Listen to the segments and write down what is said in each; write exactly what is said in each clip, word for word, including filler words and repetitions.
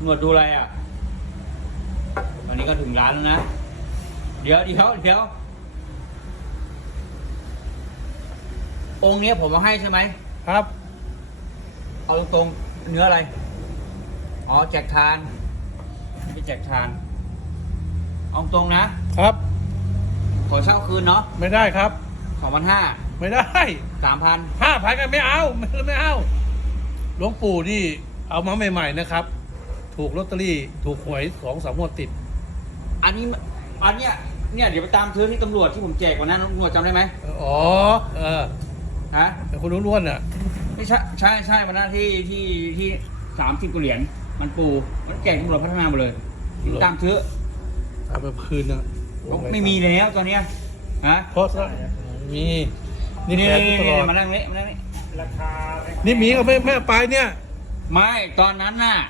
หนวดดูอะไรอ่ะตอนนี้ก็ถึงร้านแล้วนะเดี๋ยวเดี๋ยวเดี๋ยวองค์นี้ผมเอาให้ใช่ไหมครับเอาตรงๆเนื้ออะไรอ๋อแจกทานไม่แจกทานเอาตรงนะครับขอเช่าคืนเนาะไม่ได้ครับสองพันห้าไม่ได้สามพันห้าพันกันไม่เอาไม่ไม่เอาหลวงปู่นี่เอามาใหม่ๆนะครับ ถูกลอตเตอรี่ถูกหวยสองสามงวดติดอันนี้อันเนี้ยเนี่ยเดี๋ยวไปตามซื้อที่ตำรวจที่ผมแจกวันนั้นตำรวจจำได้ไหมอ๋อเออฮะแต่คนล้วนๆน่ะไม่ใช่ใช่ใช่วันนั้นที่ที่ที่สามสิบกว่าเหรียญมันปูมันแจกตำรวจพัฒนาหมดเลยตามซื้อเอาไปคืนนะไม่มีแล้วตอนเนี้ยฮะเพราะมีนี่นี่นี่มานั่งนี่มานั่งนี่ราคานี่มีก็ไม่ไม่ไปเนี่ยไม่ตอนนั้นน่ะ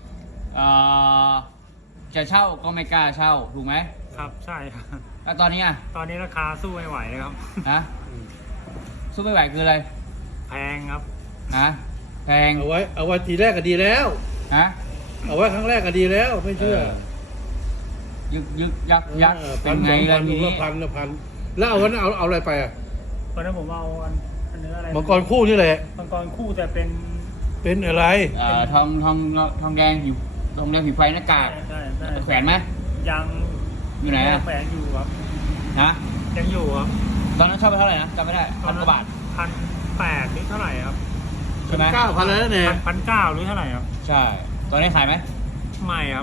จะเช่าก็ไม่กล้าเช่าถูกไหมครับใช่ครับแล้วตอนนี้อ่ะตอนนี้ราคาสู้ไม่ไหวเลยครับนะสู้ไม่ไหวคืออะไรแพงครับนะแพงเอาไว้เอาไว้ทีแรกก็ดีแล้วนะเอาไว้ครั้งแรกก็ดีแล้วไม่เชื่อยึกยึกยักยักเป็นไงล่ะทีนี้พันละพันแล้วเอาวันนั้นเอาเอาอะไรไปอ่ะวันนั้นผมเอาอันเนื้ออะไรมังกรคู่นี่แหละมังกรคู่แต่เป็นเป็นอะไรทองทองทองแดงอยู่ทองแดงผิวไฟหน้ากากแขวนไหมยังอยู่ไหนอ่ะแขวนอยู่ครับนะยังอยู่ครับตอนนั้นเช่าไปเท่าไหร่นะจำไม่ได้พันกว่าบาทพันแปดหรือเท่าไหร่ครับใช่ไหมเก้าพันแล้วเนี่ยพันเก้าหรือเท่าไหร่ครับใช่ตอนนี้ขายไหมไม่ครับ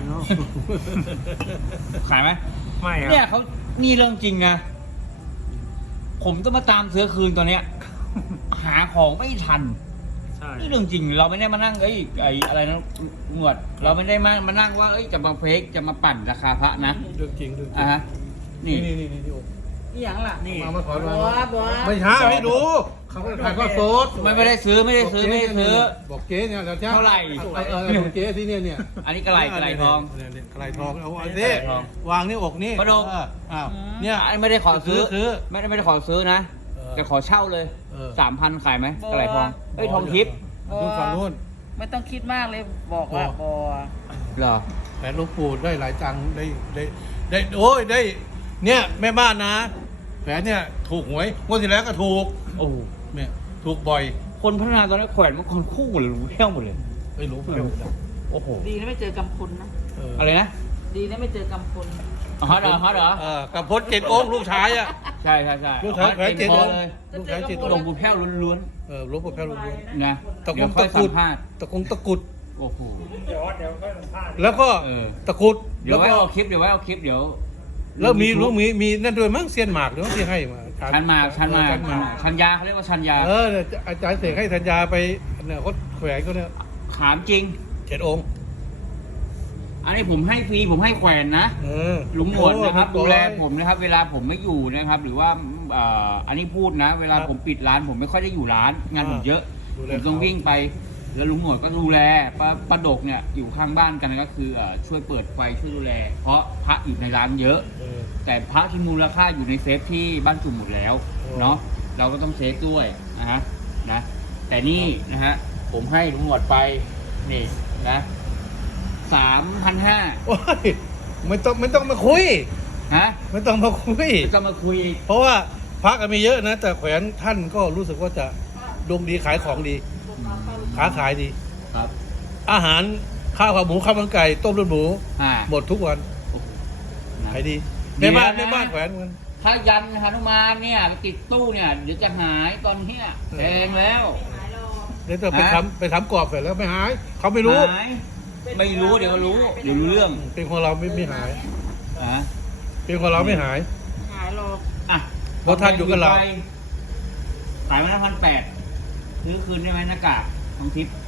ขายไหมไม่ครับเนี่ยเขานี่เรื่องจริงนะผมต้องมาตามซื้อคืนตัวเนี้ยหาของไม่ทันนี่เรื่องจริงเราไม่ได้มานั่งเอ้ยไอ้อะไรนะหนวดเราไม่ได้มามานั่งว่าเอ้ยจะมาเฟกจะมาปั่นราคาพระนะเรื่องจริงเรื่องจริงอ่ะฮะนี่นี่นี่นี่นี่อย่างล่ะนี่มามาถอนมาไม่ช้าให้ดูเขาถ่ายก็โซดไม่ไม่ได้ซื้อไม่ได้ซื้อไม่ได้ซื้อบอกเจ๊เนี่ยเราเท่าไหร่เออบอกเจ๊ที่เนี่ยเนี่ยอันนี้กระไรกระไรทองกระไรทองเอาอันนี้วางนี่อกนี่กระดกอ้าวเนี่ยอันไม่ได้ขอซื้อไม่ได้ไม่ได้ขอซื้อนะแต่ขอเช่าเลยสามพันขายไหมกระไรทองเอ้ยทองทิพย์ดูฝั่งนู้นไม่ต้องคิดมากเลยบอกว่าบอเหรอแผนหลวงปู่ได้หลายจังได้ได้ได้โอ้ยได้เนี่ยแม่บ้านนะแผนเนี่ยถูกหวยงวดที่แล้วก็ถูกโอ้เนี่ยถูกบ่อยคนพัฒนาตอนนี้แขวนมันคนคู่หมดเลยรู้เที่ยวหมดเลยไม่รู้ไม่รู้โอ้โหดีนะไม่เจอกำพลนะอะไรนะดีนะไม่เจอกำพลฮอตเหรอฮอตเหรอเออกำพลเจ็ดองค์ลูกชายอ่ะใช่ใช่ใช่ลูกชายแขวนเจ็ดองค์ลูกชายเจ็ดองค์หลวงปู่แพ้วล้วนๆเออหลวงปู่แพ้วล้วนๆนะตะกุงตะกุดตะกุงตะกุดโอ้โหเดี๋ยวเดี๋ยวค่อยสัมภาษณ์แล้วก็ตะกุดเดี๋ยวไว้เอาคลิปเดี๋ยวไว้เอาคลิปเดี๋ยวแล้วมีรู้มีมีนั่นด้วยมั้งเซียนหมากหรือว่าที่ให้มาชันมาชันมาชันยาเขาเรียกว่าชันยาเอออาจารย์เสกให้ชันยาไปเนี่ยเขาแขวนก็เนี่ยถามจริงเจ็ดองค์อันนี้ผมให้ฟรีผมให้แขวนนะลุงหนวดนะครับดูแลผมนะครับเวลาผมไม่อยู่นะครับหรือว่าอันนี้พูดนะเวลาผมปิดร้านผมไม่ค่อยได้อยู่ร้านงานผมเยอะผมต้องวิ่งไปแล้วลุงหนวดก็ดูแลป้าดกเนี่ยอยู่ข้างบ้านกันก็คือช่วยเปิดไฟช่วยดูแลเพราะพระอยู่ในร้านเยอะแต่พระที่มูลค่าอยู่ในเซฟที่บ้านจุ่มหมดแล้วเนาะเราก็ต้องเซฟด้วยนะฮะนะแต่นี่นะฮะผมให้ลุงหนวดไปนี่นะสามพันห้าโอ้ยไม่ต้องไม่ต้องมาคุยฮะไม่ต้องมาคุยไม่ต้องมาคุยเพราะว่าพระก็มีเยอะนะแต่แขวนท่านก็รู้สึกว่าจะดวงดีขายของดีค้าขายดีครับอาหารข้าวขาหมูข้าวมันไก่ต้มเลือดหมูหมดทุกวันขายดีในบ้านในบ้านแขวนกันถ้ายันฮนุมานเนี่ยติดตู้เนี่ยเดี๋ยวจะหายตอนเนี้ยแพงแล้วเดี๋ยวจะไปทำไปทำกรอบเสร็จแล้วไม่หายเขาไม่รู้ไม่รู้เดี๋ยวรู้เดี๋ยวรู้เรื่องเป็นของเราไม่ไม่หายอ่ะเป็นของเราไม่หายหายหรอกอ่ะเพราะท่านอยู่กับเราขายมาแล้วพันแปดซื้อคืนได้ไหมหน้ากากทองทิพย์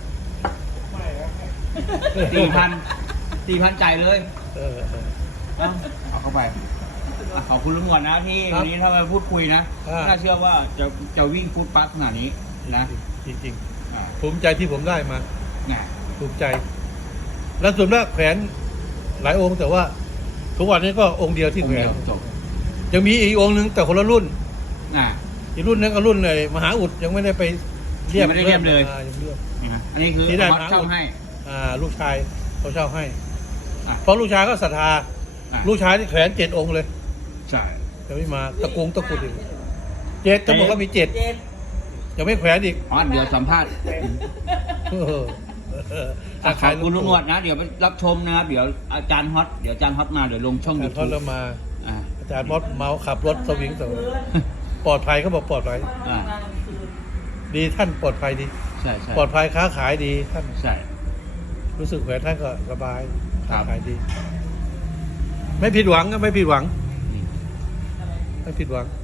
สี่พันสี่พันจ่ายเลยเอาเข้าไปขอบคุณลุงหนวดนะที่วันนี้ถ้ามาพูดคุยนะน่าเชื่อว่าจะจะวิ่งฟุตปัสขนาดนี้นะจริงๆภูมิใจที่ผมได้มาภูมิใจแล้วส่วนมากแขวนหลายองค์แต่ว่าทุกวันนี้ก็องค์เดียวที่แขวนยังมีอีกองค์หนึ่งแต่คนละรุ่นอีกรุ่นนึงก็รุ่นเลยมหาอุดยังไม่ได้ไปเรียบไม่ได้เรียบเลยยังเรียบอันนี้คือที่ได้มหาอุดให้ลูกชายเขาเช่าให้อ่ะเพราะลูกชายก็ศรัทธาอ่ะลูกชายที่แขวนเจ็ดองค์เลยใช่ยังไม่มาตะกุงตะกุดอีกเจ็ดจะบอกว่ามีเจ็ดเจ็ดยังไม่แขวนอีกอ๋อเดี๋ยวสัมภาษณ์เออเอออ่ะขอบคุณลุงหนวดนะ เดี๋ยวไปรับชมนะครับ เดี๋ยวอาจารย์ฮอต เดี๋ยวอาจารย์ฮอตมา เดี๋ยวลงช่องแต่ยูพอทูบเรามาอ่าอาจารย์มอสเมาขับรถสวิงสวิงปลอดภัยเขาบอกปลอดภัยอ่าดีท่านปลอดภัยดีใช่ใช่ปลอดภัยค้าขายดีท่านใช่รู้สึกแขวนท่านก็สบายครัค้าบขายดี ไม่ผิดหวังก็ไม่ผิดหวังอืมไม่ผิดหวัง